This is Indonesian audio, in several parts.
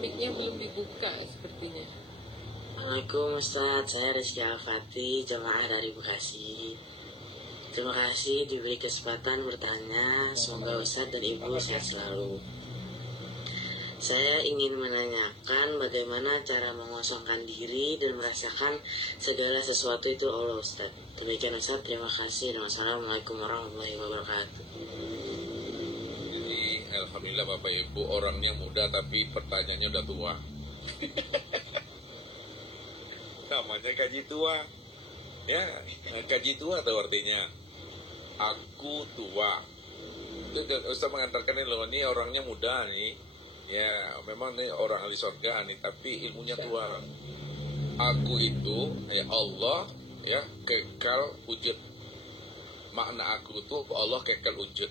Mic-nya belum dibuka sepertinya. Assalamualaikum Ustaz, saya Rizky Al-Fatih, jemaah dari Bekasi. Terima kasih diberi kesempatan bertanya. Semoga Ustaz dan Ibu sehat selalu. Saya ingin menanyakan bagaimana cara mengosongkan diri dan merasakan segala sesuatu itu Allah Ustaz. Demikian Ustaz, terima kasih. Wassalamualaikum warahmatullahi wabarakatuh. Jadi alhamdulillah Bapak Ibu orangnya muda tapi pertanyaannya udah tua. Namanya kaji tua. Ya, kaji tua itu artinya aku tua. Itu Ustaz mengantarkan ini loh, ini orangnya muda nih. Ya, memang nih orang ahli surga nih, tapi ilmunya tua. Aku itu, ya Allah, ya kekal wujud. Makna aku itu Allah kekal wujud.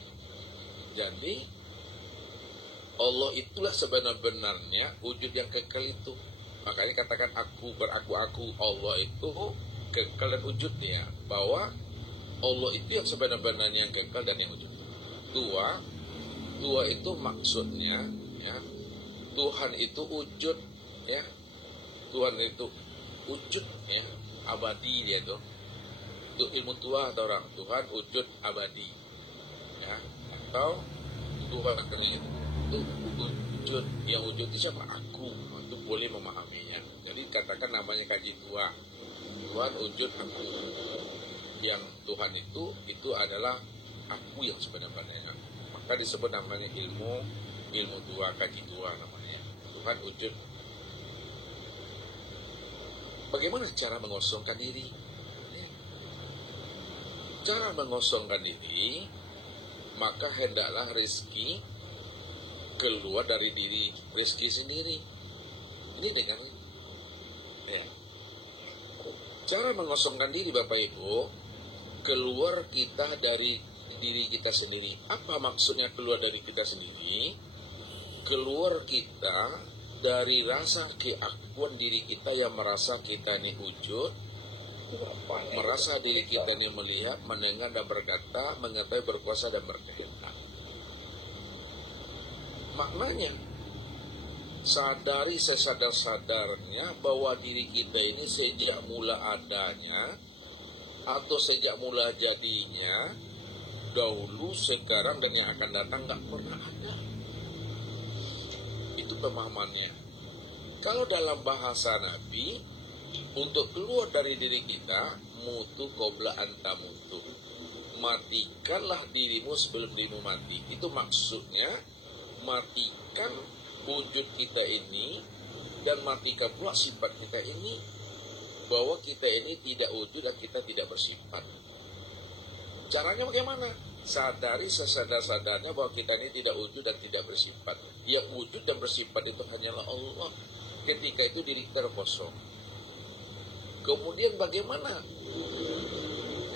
Jadi Allah itulah sebenar-benarnya wujud yang kekal itu. Makanya katakan aku beraku-aku, Allah itu kekal dan wujudnya. Bahwa Allah itu yang sebenar-benarnya yang kekal dan yang wujud. Tua itu maksudnya, ya, Tuhan itu wujud, ya. Tuhan itu wujud, ya, abadi dia itu. Itu ilmu tua atau orang Tuhan wujud abadi, ya. Atau Tuhan itu wujud, yang wujud itu siapa? Aku. Itu boleh memahaminya. Jadi katakan namanya kaji tua. Tuhan wujud aku. Yang Tuhan itu adalah aku yang sebenarnya. Maka disebut namanya ilmu tua, kaji tua namanya. Tuhan wujud. Bagaimana cara mengosongkan diri? Cara mengosongkan diri, maka hendaklah rezeki keluar dari diri rezeki sendiri. Ini dengan ya. Cara mengosongkan diri Bapak Ibu, keluar kita dari diri kita sendiri. Apa maksudnya keluar dari kita sendiri? Keluar kita dari rasa keakuan diri kita yang merasa kita ini wujud, merasa diri kita ini melihat, mendengar dan berkata, mengetahui, berkuasa dan berkehendak. Maknanya, sadari sesadar-sadarnya bahwa diri kita ini sejak mula adanya atau sejak mula jadinya, dahulu, sekarang, dan yang akan datang gak pernah ada. Itu pemahamannya. Kalau dalam bahasa Nabi, untuk keluar dari diri kita, mutu qabla anta mutu. Matikanlah dirimu sebelum dirimu mati. Itu maksudnya, matikan wujud kita ini, dan matikan pula sifat kita ini, bahwa kita ini tidak wujud dan kita tidak bersifat. Caranya bagaimana? Sadari sesadar-sadarnya bahwa kita ini tidak wujud dan tidak bersifat. Yang wujud dan bersifat itu hanyalah Allah. Ketika itu diri kita kosong. Kemudian bagaimana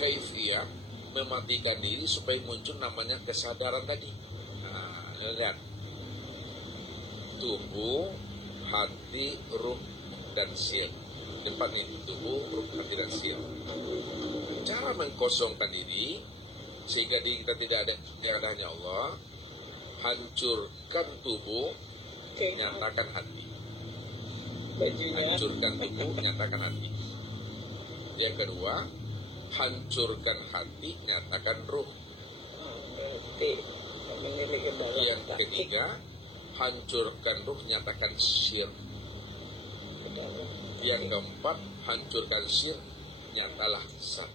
kaifiyah mematikan diri supaya muncul namanya kesadaran tadi. Nah, lihat. Tubuh, hati, ruh, dan sil. Empat ini, tubuh, ruh, hati, dan sil. Cara mengkosongkan diri sehingga diri kita tidak ada yang ada hanya Allah. Hancurkan tubuh, nyatakan hati. Hancurkan tubuh, nyatakan hati. Yang kedua, hancurkan hati, nyatakan ruh. Yang ketiga, hancurkan ruh, nyatakan sir. Yang keempat, hancurkan sir, nyatalah sat.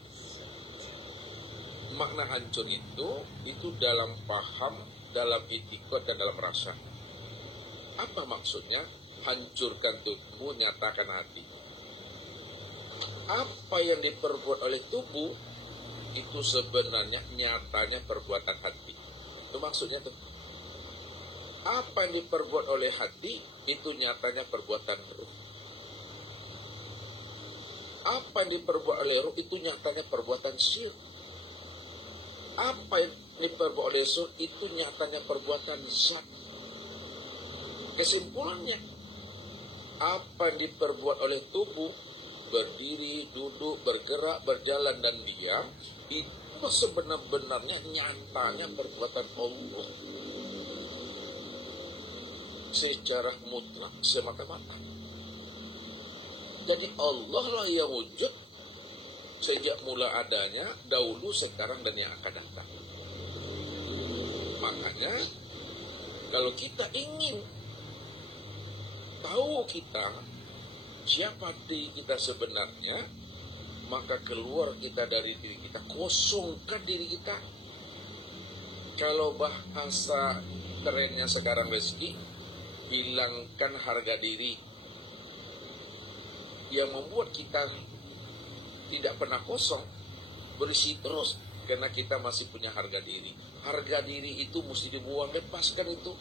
Makna hancur itu dalam paham, dalam itikad, dan dalam rasa. Apa maksudnya? Hancurkan tubuh, nyatakan hati. Apa yang diperbuat oleh tubuh itu sebenarnya nyatanya perbuatan hati. Itu maksudnya tuh. Apa yang diperbuat oleh hati itu nyatanya perbuatan ruh. Apa yang diperbuat oleh ruh itu nyatanya perbuatan sir. Apa yang diperbuat oleh sir itu nyatanya perbuatan zat. Kesimpulannya, apa yang diperbuat oleh tubuh, berdiri, duduk, bergerak, berjalan, dan diam, itu sebenar-benarnya nyatanya perbuatan Allah. secara mutlak semata-mata. Jadi Allah lah yang wujud sejak mula adanya, dahulu, sekarang, dan yang akan datang. Makanya kalau kita ingin tahu kita siapa diri kita sebenarnya, maka keluar kita dari diri kita, kosongkan diri kita. Kalau bahasa kerennya sekarang rezeki, hilangkan harga diri. Yang membuat kita tidak pernah kosong, berisi terus, karena kita masih punya harga diri. Harga diri itu mesti dibuang, lepaskan itu,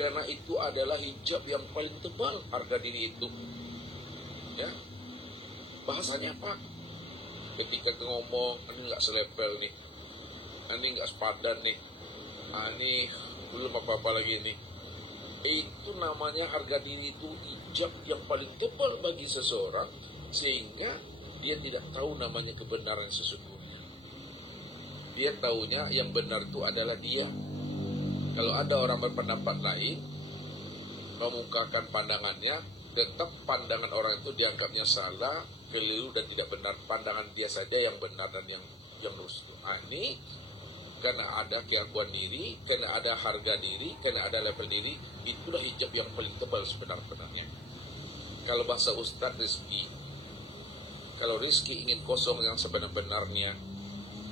karena itu adalah hijab yang paling tebal, harga diri itu. Ya, bahasanya apa? Ketika ngomong, ini nggak selepel nih, ini nggak sepadan nih, ini belum apa-apa lagi nih. Itu namanya harga diri, itu hijab yang paling tebal bagi seseorang, sehingga dia tidak tahu namanya kebenaran sesungguhnya. Dia taunya yang benar itu adalah dia. Kalau ada orang berpendapat lain, memukakan pandangannya, tetap pandangan orang itu dianggapnya salah, keliru, dan tidak benar. Pandangan dia saja yang benar dan yang lurus. Ini karena ada keakuan diri, karena ada harga diri, karena ada level diri. Itulah hijab yang paling tebal sebenarnya. Kalau bahasa Ustadz, rezeki. Kalau rezeki ingin kosong yang sebenar-benarnya,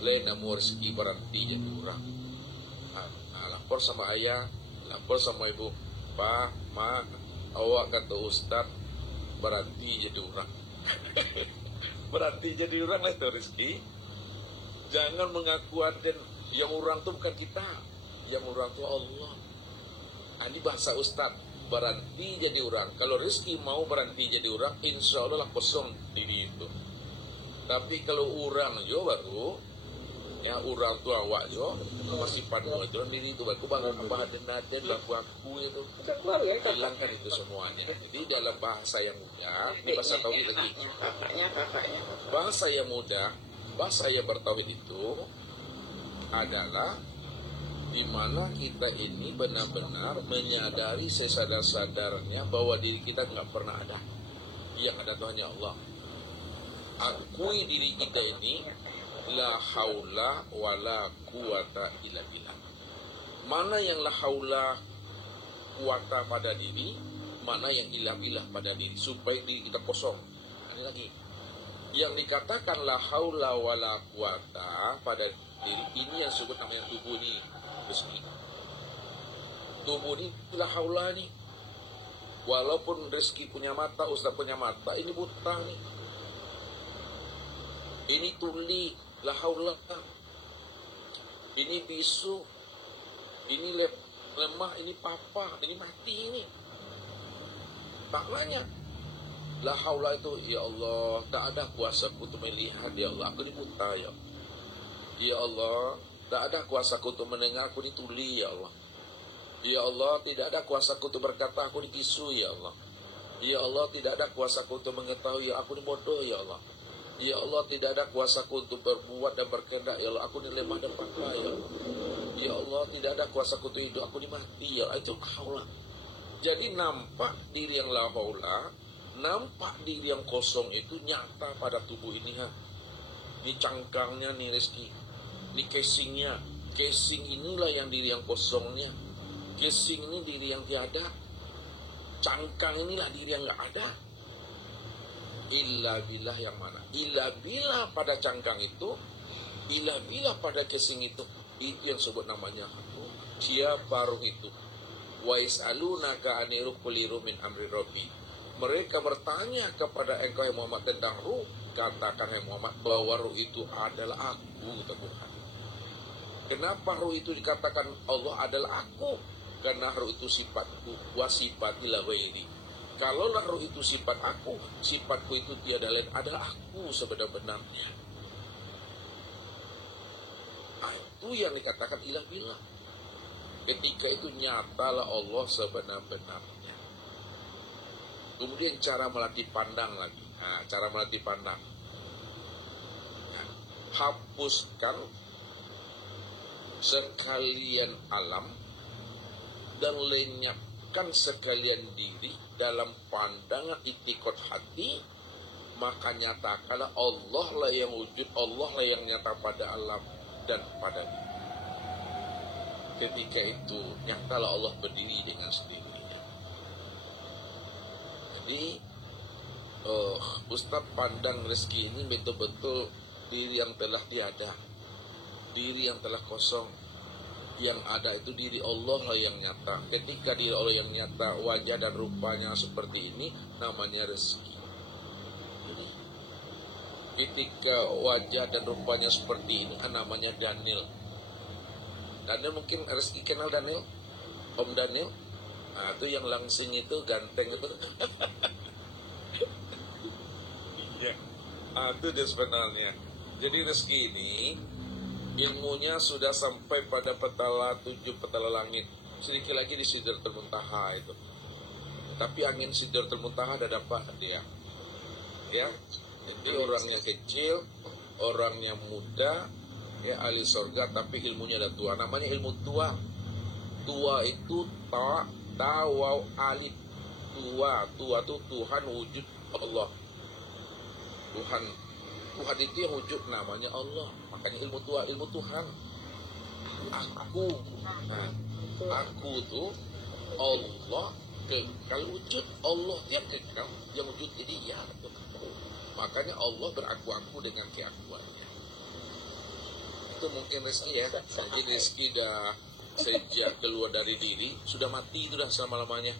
lenamu rezeki berarti jadi orang. Lapor sama ayah, lapor sama ibu, Pak, Ma, awak kata Ustaz berarti jadi orang. Berarti jadi orang lah itu rezeki. Jangan mengaku ada yang orang itu bukan kita, yang orang itu Allah. Ini bahasa Ustaz, berarti jadi orang. Kalau rezeki mau berarti jadi orang, insya Allah lah kosong diri itu. Tapi kalau orang jo baru, ya orang tu awak jo masih panu itu diri itu baku bangun apa dan baku aku itu hilangkan itu semuanya. Jadi dalam bahasa yang mudah, ini bahasa tauhid lagi. Bahasa yang mudah, bahasa yang bertauhid itu adalah di mana kita ini benar-benar menyadari sesadar-sadarnya bahwa diri kita nggak pernah ada, yang ada itu hanya Allah. Akui diri kita ini la haula wala quwata illa billah. Mana yang la haula quwata pada diri, mana yang illa billah pada diri, supaya diri kita kosong. Ada lagi yang dikatakan la haula wala quwata pada diri, ini yang disebut namanya tubuh ini, rezeki. Tubuh ini la haula nih. Walaupun rezeki punya mata, Ustaz punya mata, ini buta nih. Ini tuli, la haula. Ini bisu, ini lemah, ini papa, ini mati ini. Maknanya la haula itu, ya Allah, tak ada kuasaku untuk melihat, ya Allah, aku ini buta, ya. Ya Allah, tak ada kuasaku untuk mendengar, aku ini tuli, ya Allah. Ya Allah, tidak ada kuasaku untuk berkata, aku ini bisu, ya Allah. Ya Allah, tidak ada kuasaku untuk mengetahui, ya aku ini bodoh, ya Allah. Ya Allah, tidak ada kuasaku untuk berbuat dan berkehendak, ya Allah, aku ini lemah dan papa, ya Allah. Ya Allah, tidak ada kuasaku untuk hidup, aku ini mati, ya Allah. Itu haula. Jadi nampak diri yang la haula, nampak diri yang kosong itu nyata pada tubuh ini, ha. Ini cangkangnya, nih rezeki. Ini casingnya. Casing inilah yang diri yang kosongnya. Casing ini diri yang tiada. Cangkang inilah diri yang nggak ada. Illa billah yang mana? Illa billah pada cangkang itu, illa billah pada casing itu yang sebut namanya siapa ruh itu. Wa yas'alunaka aniru kuliru min amri rabbi. Mereka bertanya kepada engkau yang Muhammad tentang ruh. Katakan yang Muhammad bahwa ruh itu adalah aku, kata Tuhan. Kenapa ruh itu dikatakan Allah adalah aku? Karena ruh itu sifatku, wa sifati la ghairi. Kalau roh itu sifat aku, sifatku itu tiada lain adalah aku sebenar-benarnya. Itu yang dikatakan ilah billah. Ketika itu nyatalah Allah sebenar-benarnya. Kemudian cara melatih pandang lagi. Cara melatih pandang. Hapuskan sekalian alam dan lenyap menetapkan sekalian diri dalam pandangan itikad hati, maka nyatakanlah Allah lah yang wujud, Allah lah yang nyata pada alam dan pada diri. Ketika itu nyatalah Allah berdiri dengan sendirinya. Jadi Ustaz pandang rezeki ini betul-betul diri yang telah tiada, diri yang telah kosong. Yang ada itu diri Allah lah yang nyata. Ketika diri Allah yang nyata, wajah dan rupanya seperti ini, namanya rezeki. Jadi, ketika wajah dan rupanya seperti ini, namanya Daniel. Daniel mungkin rezeki kenal Daniel, Om Daniel. Nah, itu yang langsing itu, ganteng itu. Iya, itu dia sebenarnya. Jadi rezeki ini ilmunya sudah sampai pada petala 7 petala langit. Sedikit lagi di Sidratul Muntaha itu. Tapi angin Sidratul Muntaha ada dapat dia. Ya. Jadi orangnya kecil, orangnya muda, ya ahli surga tapi ilmunya ada tua. Namanya ilmu tua. Tua itu tawau alif. Tua itu Tuhan wujud Allah. Tuhan itu yang wujud namanya Allah. Makanya ilmu tua, ilmu Tuhan. Aku tuh Allah kekal wujud. Allah yang kekal, yang wujud jadi ya. Makanya Allah beraku-aku dengan keakuannya. Itu mungkin rezeki ya. Jadi rezeki dah sejak keluar dari diri sudah mati itu dah selama-lamanya.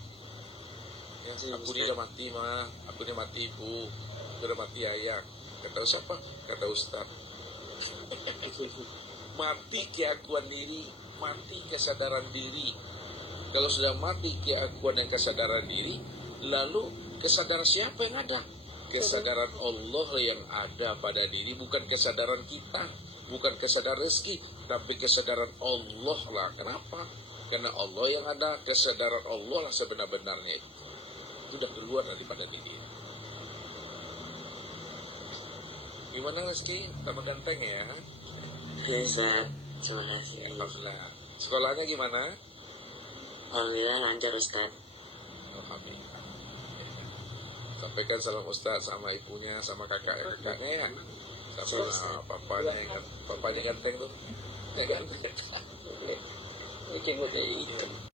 Ya, aku ini dah mati mah, aku ini mati bu, sudah mati ayah. Kata siapa? Kata Ustaz. Mati keakuan diri, mati kesadaran diri. Kalau sudah mati keakuan dan kesadaran diri, lalu kesadaran siapa yang ada? Kesadaran Allah yang ada pada diri, bukan kesadaran kita, bukan kesadaran rezeki, tapi kesadaran Allah lah. Kenapa? Karena Allah yang ada, kesadaran Allah lah sebenar-benarnya itu. Itu sudah keluar daripada diri. Gimana rezeki? Tambah ganteng ya? Ustaz, terima kasih. Alhamdulillah. Sekolahnya gimana? Alhamdulillah lancar Ustaz. Alhamdulillah. Sampaikan salam Ustaz sama ibunya, sama kakaknya ya. Sama papanya ganteng tuh. Ya ganteng.